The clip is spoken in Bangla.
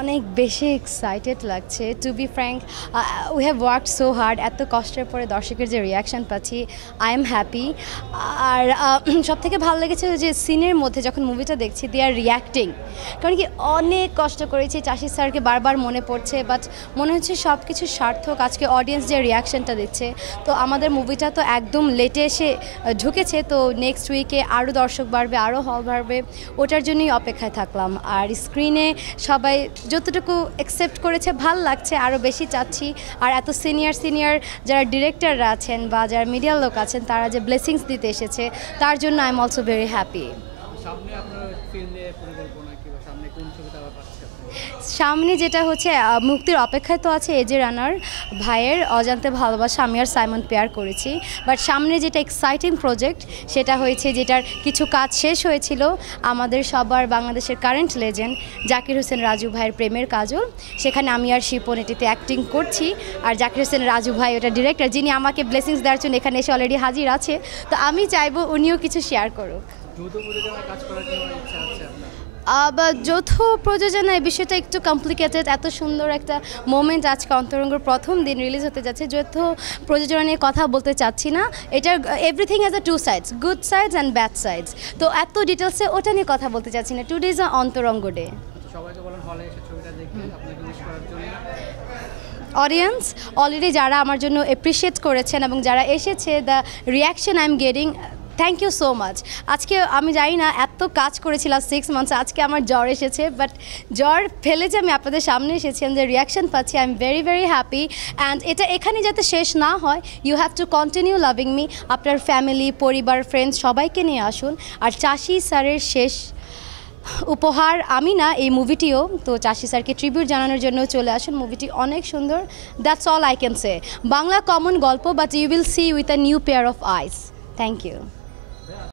অনেক বেশি এক্সাইটেড লাগছে to be frank. We have work so hard, এত কষ্টের পরে দর্শকের যে রিয়াকশান পাচ্ছি, আই এম হ্যাপি। আর সব থেকে ভালো লেগেছে যে সিনের মধ্যে যখন মুভিটা দেখছি দে আর রিয়াক্টিং, কারণ কি অনেক কষ্ট করেছি, চাষি স্যারকে বারবার মনে পড়ছে, বাট মনে হচ্ছে সব কিছু সার্থক আজকে অডিয়েন্স যে রিয়াকশানটা দিচ্ছে। তো আমাদের মুভিটা তো একদম লেটে এসে ঢুকেছে, তো নেক্সট উইকে আরও দর্শক বাড়বে, আরও হল বাড়বে, ওটার জন্যই অপেক্ষায় থাকলাম। আর স্ক্রিনে সবাই যতটুকু অ্যাকসেপ্ট করেছে ভাল লাগছে, আরও বেশি চাচ্ছি। আর এত সিনিয়র যারা ডিরেক্টররা আছেন বা যারা মিডিয়ার লোক আছেন, তারা যে ব্লেসিংস দিতে এসেছে, তার জন্য I am also very happy. সামনে যেটা হচ্ছে মুক্তির অপেক্ষায় তো আছে এজে রানার ভাইয়ের অজান্তে ভালোবাসা, আমি আর সাইমন পেয়ার করেছি। বাট সামনে যেটা এক্সাইটিং প্রজেক্ট সেটা হয়েছে যেটার কিছু কাজ শেষ হয়েছিল, আমাদের সবার বাংলাদেশের কারেন্ট লেজেন্ড জাকির হোসেন রাজু ভাইয়ের প্রেমের কাজল, সেখানে আমি আর শিপন এটিতে অ্যাক্টিং করছি। আর জাকির হোসেন রাজু ভাই ওটা ডিরেক্টর, যিনি আমাকে ব্লেসিংস দেওয়ার জন্য এখানে এসে অলরেডি হাজির আছে। তো আমি চাইবো উনিও কিছু শেয়ার করুক। যৌথ প্রযোজনা এই বিষয়টা একটু কমপ্লিকেটেড। এত সুন্দর একটা মোমেন্ট আজকে অন্তরঙ্গর প্রথম দিন রিলিজ হতে যাচ্ছে, যৌথ প্রযোজনা নিয়ে কথা বলতে চাচ্ছি না। এটার everything has a two sides, good sides and bad sides. তো এত ডিটেলসে ওটা নিয়ে কথা বলতে চাচ্ছি না। টুডে ইজ আ অন্তরঙ্গ ডে। অডিয়েন্স অলরেডি যারা আমার জন্য অ্যাপ্রিসিয়েট করেছেন এবং যারা এসেছে, the reaction I am getting, thank you so much. আজকে আমি জানি না, এত কাজ করেছিলাম 6 মান্থস, আজকে আমার জ্বর এসেছে, বাট জ্বর ফেলে যে আমি আপনাদের সামনে এসেছি, আমি যে রিয়াকশান পাচ্ছি, I am very very happy. And এটা এখানে যাতে শেষ না হয়, you have to continue loving me. আপনার ফ্যামিলি, পরিবার, ফ্রেন্ডস সবাইকে নিয়ে আসুন। আর চাষি স্যারের শেষ উপহার আমি না, এই মুভিটিও তো চাষি স্যারকে ট্রিবিউট জানানোর জন্য চলে আসুন। মুভিটি অনেক সুন্দর, that's all I can say. Bangla common গল্প, but you will see with a new pair of eyes. Thank you.